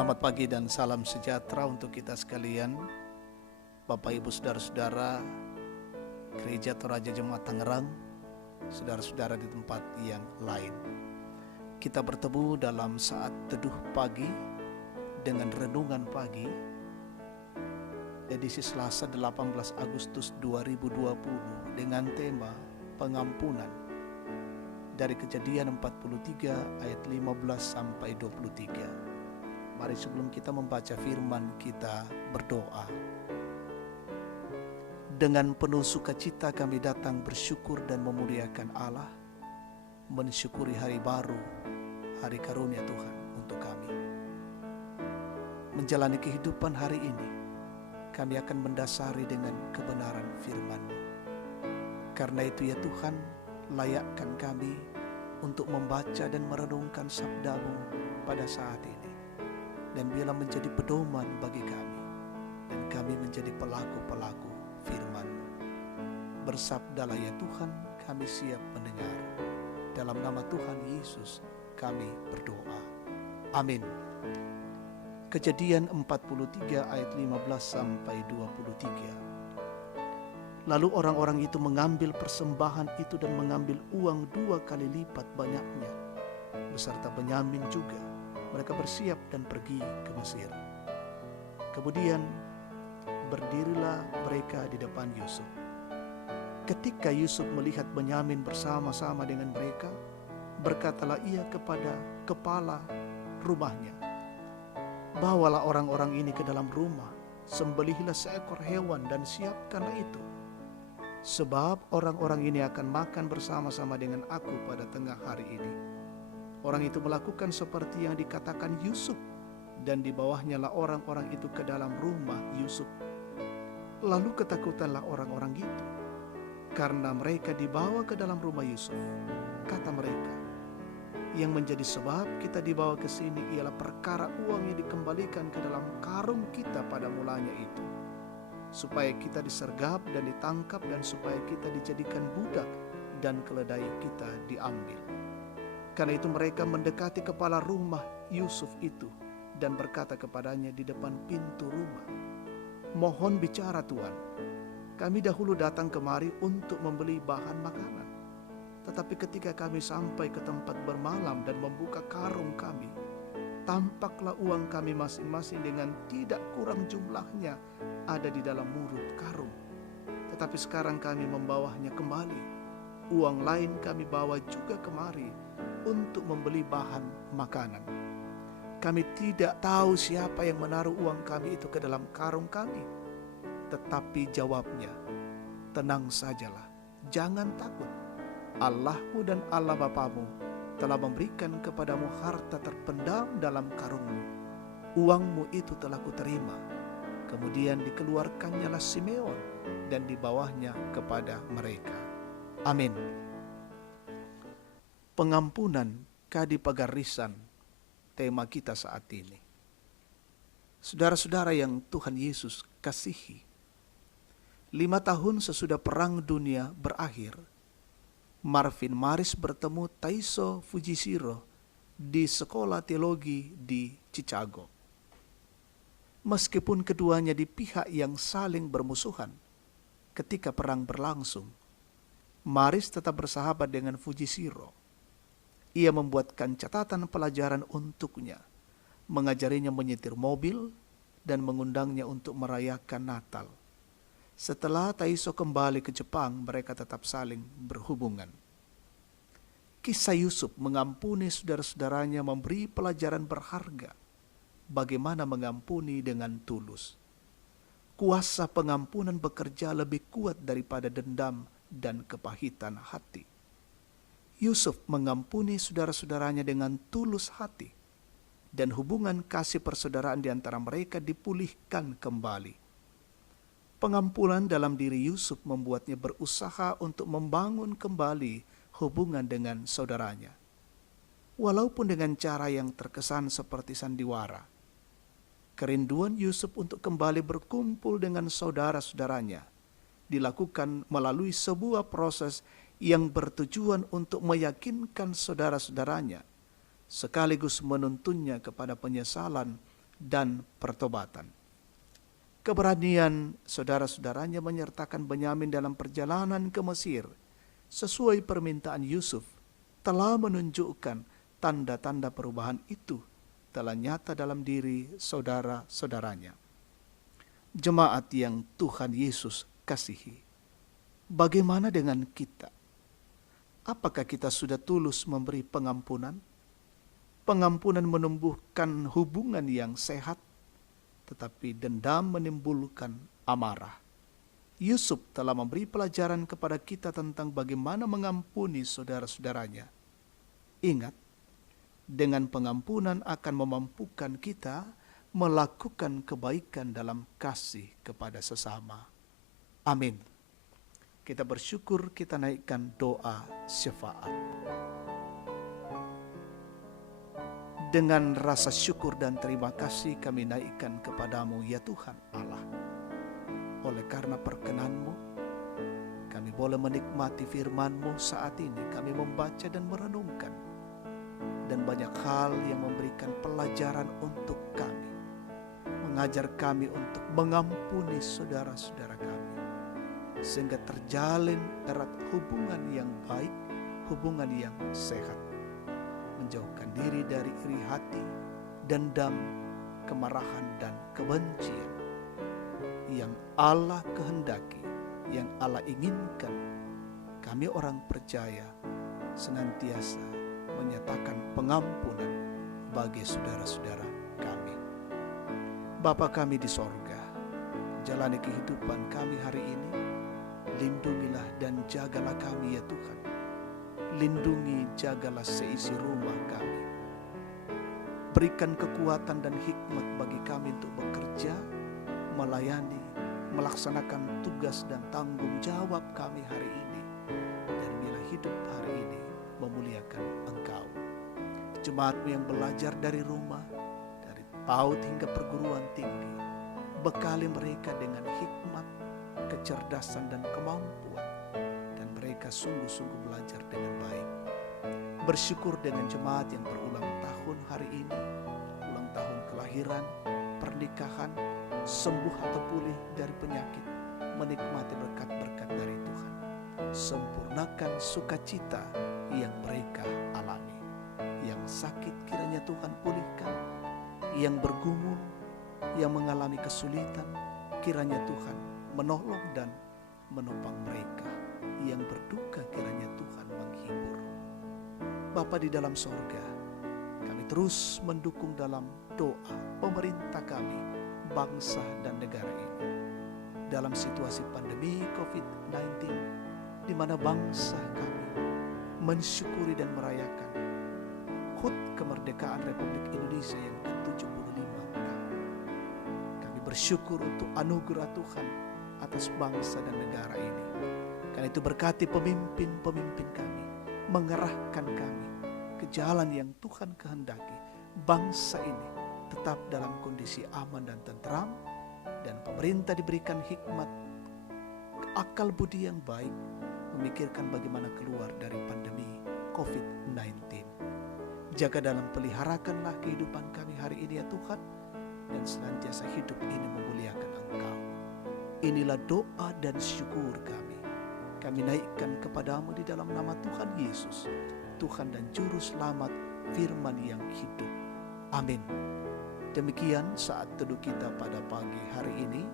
Selamat pagi dan salam sejahtera untuk kita sekalian, Bapak Ibu Saudara-saudara Gereja Toraja Jemaat Tangerang, saudara-saudara di tempat yang lain. Kita bertemu dalam saat teduh pagi dengan renungan pagi, edisi Selasa 18 Agustus 2020 dengan tema pengampunan dari Kejadian 43 ayat 15 sampai 23. Mari sebelum kita membaca firman, kita berdoa. Dengan penuh sukacita kami datang bersyukur dan memuliakan Allah, mensyukuri hari baru, hari karunia Tuhan untuk kami. Menjalani kehidupan hari ini, kami akan mendasari dengan kebenaran firman-Mu. Karena itu ya Tuhan, layakkan kami untuk membaca dan merenungkan sabda-Mu pada saat ini. Dan biarlah menjadi pedoman bagi kami, dan kami menjadi pelaku-pelaku firman-Mu. Bersabdalah ya Tuhan, kami siap mendengar. Dalam nama Tuhan Yesus kami berdoa. Amin. Kejadian 43 ayat 15 sampai 23. Lalu orang-orang itu mengambil persembahan itu dan mengambil uang 2 kali lipat banyaknya, beserta Benyamin juga. Mereka bersiap dan pergi ke Mesir. Kemudian berdirilah mereka di depan Yusuf. Ketika Yusuf melihat Benyamin bersama-sama dengan mereka, berkatalah ia kepada kepala rumahnya, "Bawalah orang-orang ini ke dalam rumah, sembelihlah seekor hewan dan siapkanlah itu. Sebab orang-orang ini akan makan bersama-sama dengan aku pada tengah hari ini." Orang itu melakukan seperti yang dikatakan Yusuf, dan di bawahnya lah orang-orang itu ke dalam rumah Yusuf. Lalu ketakutanlah orang-orang itu, karena mereka dibawa ke dalam rumah Yusuf. Kata mereka, "Yang menjadi sebab kita dibawa ke sini ialah perkara uang yang dikembalikan ke dalam karung kita pada mulanya itu, supaya kita disergap dan ditangkap, dan supaya kita dijadikan budak dan keledai kita diambil." Karena itu mereka mendekati kepala rumah Yusuf itu dan berkata kepadanya di depan pintu rumah, "Mohon bicara Tuan, kami dahulu datang kemari untuk membeli bahan makanan. Tetapi ketika kami sampai ke tempat bermalam dan membuka karung kami, tampaklah uang kami masing-masing dengan tidak kurang jumlahnya ada di dalam murut karung. Tetapi sekarang kami membawanya kembali. Uang lain kami bawa juga kemari untuk membeli bahan makanan. Kami tidak tahu siapa yang menaruh uang kami itu ke dalam karung kami." Tetapi jawabnya, "Tenang sajalah, jangan takut. Allahmu dan Allah Bapamu telah memberikan kepadamu harta terpendam dalam karungmu. Uangmu itu telah kuterima." Kemudian dikeluarkannya lah Simeon dan di bawahnya kepada mereka. Amin. Pengampunan kadi pagarisan, tema kita saat ini. Saudara-saudara yang Tuhan Yesus kasihi, 5 tahun sesudah Perang Dunia berakhir, Marvin Maris bertemu Taiso Fujishiro di sekolah teologi di Chicago. Meskipun keduanya di pihak yang saling bermusuhan ketika perang berlangsung, Maris tetap bersahabat dengan Fujishiro. Ia membuatkan catatan pelajaran untuknya, mengajarinya menyetir mobil, dan mengundangnya untuk merayakan Natal. Setelah Taiso kembali ke Jepang, mereka tetap saling berhubungan. Kisah Yusuf mengampuni saudara-saudaranya memberi pelajaran berharga bagaimana mengampuni dengan tulus. Kuasa pengampunan bekerja lebih kuat daripada dendam dan kepahitan hati. Yusuf mengampuni saudara-saudaranya dengan tulus hati, dan hubungan kasih persaudaraan di antara mereka dipulihkan kembali. Pengampunan dalam diri Yusuf membuatnya berusaha untuk membangun kembali hubungan dengan saudaranya, walaupun dengan cara yang terkesan seperti sandiwara. Kerinduan Yusuf untuk kembali berkumpul dengan saudara-saudaranya dilakukan melalui sebuah proses yang bertujuan untuk meyakinkan saudara-saudaranya, sekaligus menuntunnya kepada penyesalan dan pertobatan. Keberanian saudara-saudaranya menyertakan Benyamin dalam perjalanan ke Mesir sesuai permintaan Yusuf telah menunjukkan tanda-tanda perubahan itu telah nyata dalam diri saudara-saudaranya. Jemaat yang Tuhan Yesus kasihi, bagaimana dengan kita? Apakah kita sudah tulus memberi pengampunan? Pengampunan menumbuhkan hubungan yang sehat, tetapi dendam menimbulkan amarah. Yusuf telah memberi pelajaran kepada kita tentang bagaimana mengampuni saudara-saudaranya. Ingat, dengan pengampunan akan memampukan kita melakukan kebaikan dalam kasih kepada sesama. Amin. Kita bersyukur, kita naikkan doa syafaat. Dengan rasa syukur dan terima kasih kami naikkan kepadamu ya Tuhan Allah. Oleh karena perkenan-Mu, kami boleh menikmati firman-Mu saat ini. Kami membaca dan merenungkan. Dan banyak hal yang memberikan pelajaran untuk kami. Mengajar kami untuk mengampuni saudara-saudara kami. Sehingga terjalin erat hubungan yang baik, hubungan yang sehat. Menjauhkan diri dari iri hati, dendam, kemarahan, dan kebencian. Yang Allah kehendaki, yang Allah inginkan, kami orang percaya senantiasa menyatakan pengampunan bagi saudara-saudara kami. Bapa kami di sorga, jalani kehidupan kami hari ini, lindungilah dan jagalah kami ya Tuhan. Lindungi, jagalah seisi rumah kami. Berikan kekuatan dan hikmat bagi kami untuk bekerja, melayani, melaksanakan tugas dan tanggung jawab kami hari ini. Dan bila hidup hari ini memuliakan Engkau. Jemaat-Mu yang belajar dari rumah, dari PAUD hingga perguruan tinggi, bekali mereka dengan hikmat, kecerdasan dan kemampuan, dan mereka sungguh-sungguh belajar dengan baik. Bersyukur dengan jemaat yang berulang tahun hari ini, ulang tahun kelahiran, pernikahan, sembuh atau pulih dari penyakit, menikmati berkat-berkat dari Tuhan. Sempurnakan sukacita yang mereka alami. Yang sakit kiranya Tuhan pulihkan, yang bergumul, yang mengalami kesulitan, kiranya Tuhan menolong dan menopang mereka. Yang berduka kiranya Tuhan menghibur. Bapa di dalam sorga, kami terus mendukung dalam doa pemerintah kami, bangsa dan negara ini. Dalam situasi pandemi COVID-19, di mana bangsa kami mensyukuri dan merayakan HUT kemerdekaan Republik Indonesia yang ke-75 tahun. Kami bersyukur untuk anugerah Tuhan atas bangsa dan negara ini. Karena itu berkati pemimpin-pemimpin kami, mengerahkan kami ke jalan yang Tuhan kehendaki. Bangsa ini tetap dalam kondisi aman dan tentram, dan pemerintah diberikan hikmat, akal budi yang baik, memikirkan bagaimana keluar dari pandemi COVID-19. Jaga dalam peliharakanlah kehidupan kami hari ini ya Tuhan, dan senantiasa hidup ini memuliakan Engkau. Inilah doa dan syukur kami. Kami naikkan kepadamu di dalam nama Tuhan Yesus, Tuhan dan Juru Selamat firman yang hidup. Amin. Demikian saat teduh kita pada pagi hari ini.